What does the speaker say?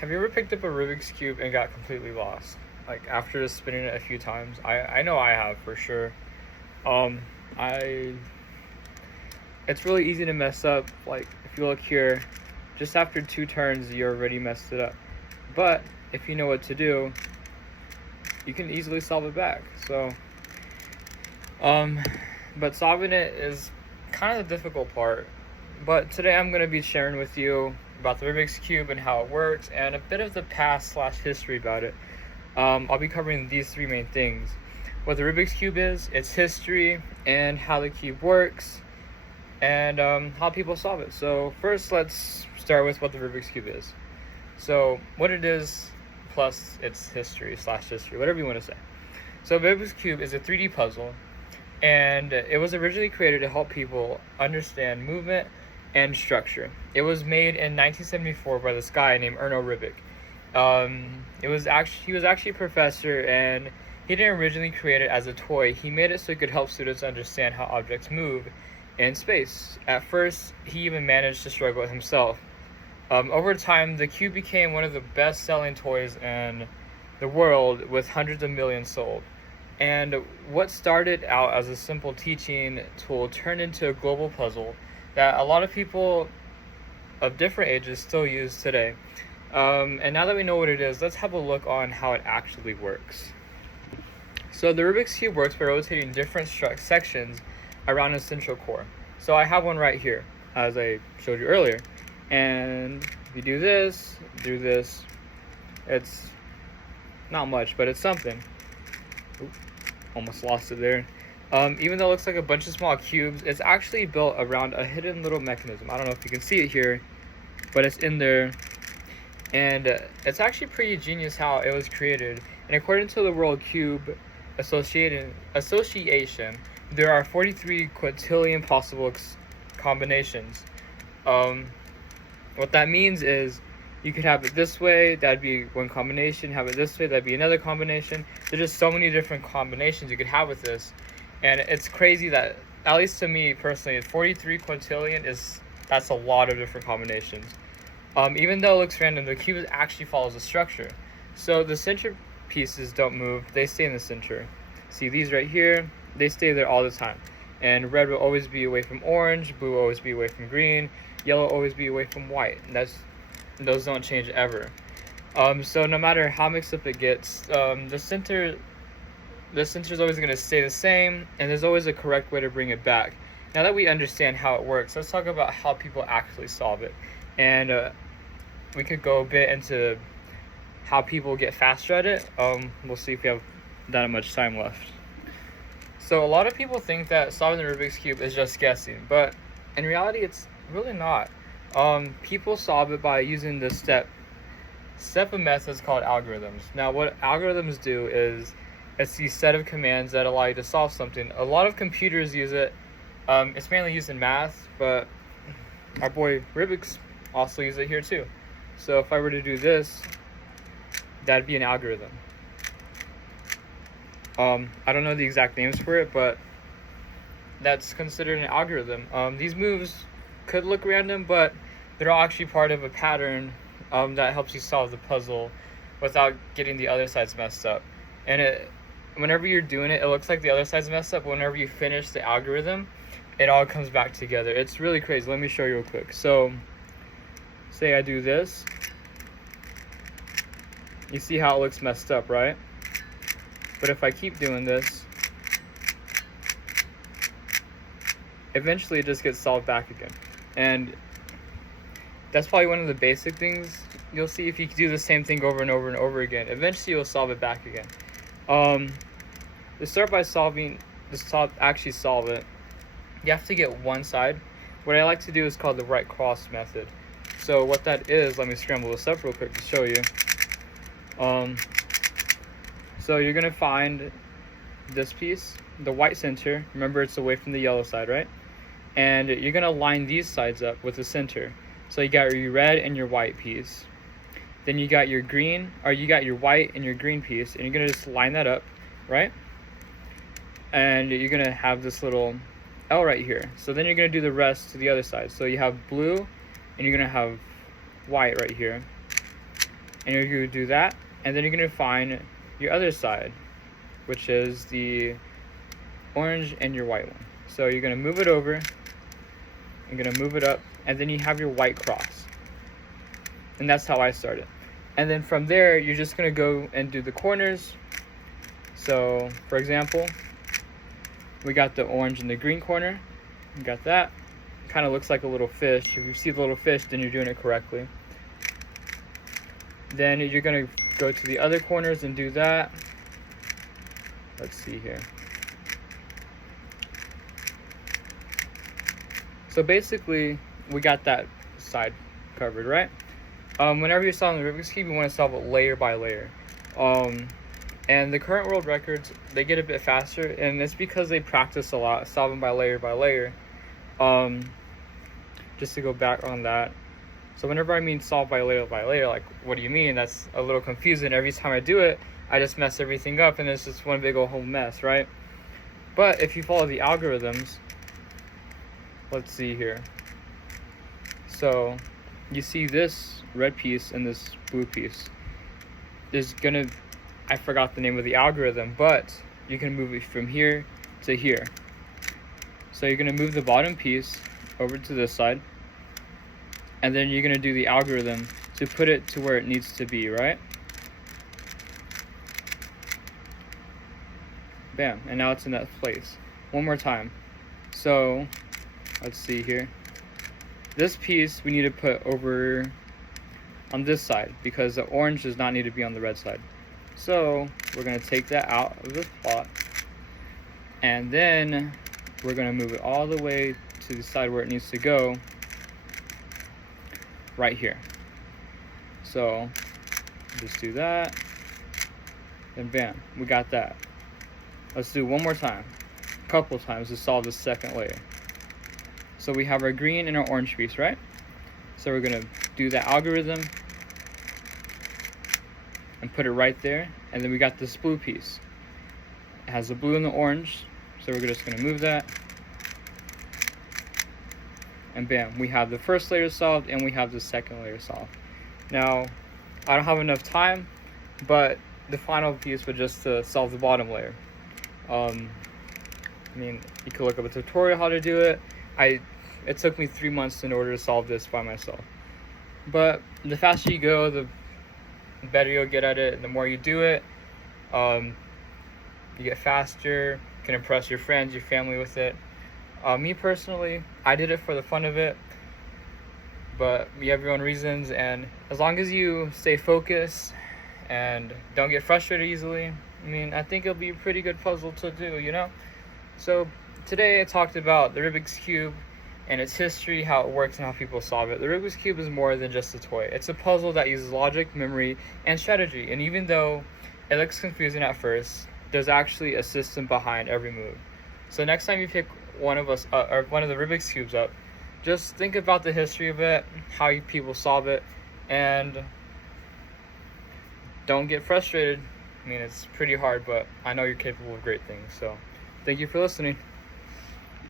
Have you ever picked up a Rubik's Cube and got completely lost? Like after just spinning it a few times? I know I have for sure. Um, I it's really easy to mess up. Like if you look here, just after 2 turns you already messed it up. But if you know what to do, you can easily solve it back. So um, but solving it is kind of the difficult part. But today I'm going to be sharing with you about the Rubik's Cube and how it works and a bit of the past slash history about it. I'll be covering these 3 main things. What the Rubik's Cube is, its history, and how the cube works, and how people solve it. So first, let's start with what the Rubik's Cube is. So what it is, plus its history slash history, whatever you want to say. So Rubik's Cube is a 3D puzzle, and it was originally created to help people understand movement and structure. It was made in 1974 by this guy named Erno Rubik. He was actually a professor, and he didn't originally create it as a toy. He made it so he could help students understand how objects move in space. At first, he even managed to struggle with himself. Over time, the cube became one of the best-selling toys in the world, with hundreds of millions sold. And what started out as a simple teaching tool turned into a global puzzle that a lot of people of different ages still use today. And now that we know what it is, let's have a look on how it actually works. So the Rubik's Cube works by rotating different sections around a central core. So I have one right here, as I showed you earlier. And if you do this, it's not much, but it's something. Oop, almost lost it there. Even though it looks like a bunch of small cubes, it's actually built around a hidden little mechanism. I don't know if you can see it here, but it's in there. And it's actually pretty genius how it was created. And according to the World Cube Association, there are 43 quintillion possible combinations. What that means is you could have it this way, that'd be one combination. Have it this way, that'd be another combination. There's just so many different combinations you could have with this. And it's crazy that, at least to me personally, 43 quintillion that's a lot of different combinations. Even though it looks random, the cube actually follows a structure. So the center pieces don't move, they stay in the center. See these right here, they stay there all the time. And red will always be away from orange, blue will always be away from green, yellow will always be away from white. And those don't change ever. So no matter how mixed up it gets, the center is always going to stay the same, and there's always a correct way to bring it back. Now that we understand how it works, let's talk about how people actually solve it. And we could go a bit into how people get faster at it. We'll see if we have that much time left. So a lot of people think that solving the Rubik's Cube is just guessing, but in reality it's really not. People solve it by using the step of methods called algorithms. Now what algorithms do is it's the set of commands that allow you to solve something. A lot of computers use it. It's mainly used in math, but our boy Rubik's also use it here too. So if I were to do this, that'd be an algorithm. I don't know the exact names for it, but that's considered an algorithm. These moves could look random, but they're all actually part of a pattern that helps you solve the puzzle without getting the other sides messed up. And whenever you're doing it, it looks like the other side's messed up. Whenever you finish the algorithm, it all comes back together. It's really crazy. Let me show you real quick. So say I do this, you see how it looks messed up, right? But if I keep doing this, eventually it just gets solved back again. And that's probably one of the basic things you'll see. If you do the same thing over and over and over again, eventually you'll solve it back again. To start by actually solve it, you have to get one side. What I like to do is called the right cross method. So what that is, let me scramble this up real quick to show you. So you're gonna find this piece, the white center. Remember, it's away from the yellow side, right? And you're gonna line these sides up with the center. So you got your red and your white piece. Then you got your green, or you got your white and your green piece, and you're gonna just line that up, right? And you're gonna have this little L right here. So then you're gonna do the rest to the other side. So you have blue, and you're gonna have white right here. and you're going to do that, and then you're going to find your other side, which is the orange and your white one. So you're going to move it over, you're going to move it up, and then you have your white cross. And that's how I started. And then from there, you're just going to go and do the corners. So, for example, we got the orange and the green corner. We got that. Kind of looks like a little fish. If you see the little fish, then you're doing it correctly. Then you're going to go to the other corners and do that. Let's see here. So basically, we got that side covered, right? Whenever you're solving the Rubik's Cube, you want to solve it layer by layer. And the current world records, they get a bit faster, and it's because they practice a lot, solving by layer. Just to go back on that. So whenever I mean solve by layer, like, what do you mean? That's a little confusing. Every time I do it, I just mess everything up, and it's just one big old whole mess, right? But if you follow the algorithms, let's see here. So you see this red piece and this blue piece. There's gonna, I forgot the name of the algorithm, but you can move it from here to here. So you're gonna move the bottom piece over to this side, and then you're gonna do the algorithm to put it to where it needs to be, right? Bam, and now it's in that place. One more time. So let's see here. This piece we need to put over on this side because the orange does not need to be on the red side. So we're going to take that out of the plot, and then we're going to move it all the way to the side where it needs to go, right here. So just do that, and bam, we got that. Let's do one more time, a couple times to solve the second layer. So we have our green and our orange piece, right? So we're gonna do the algorithm and put it right there. And then we got this blue piece. It has the blue and the orange. So we're just gonna move that. And bam, we have the first layer solved and we have the second layer solved. Now, I don't have enough time, but the final piece was just to solve the bottom layer. I mean, you could look up a tutorial how to do it. It took me 3 months in order to solve this by myself. But the faster you go, the better you'll get at it, and the more you do it, you get faster, you can impress your friends, your family with it. Me personally, I did it for the fun of it, but you have your own reasons, and as long as you stay focused and don't get frustrated easily, I mean, I think it'll be a pretty good puzzle to do, you know? So today I talked about the Rubik's Cube and its history, how it works, and how people solve it. The Rubik's Cube is more than just a toy. It's a puzzle that uses logic, memory, and strategy. And even though it looks confusing at first, there's actually a system behind every move. So next time you pick one of the Rubik's Cubes up, just think about the history of it, how people solve it, and don't get frustrated. I mean, it's pretty hard, but I know you're capable of great things. So thank you for listening.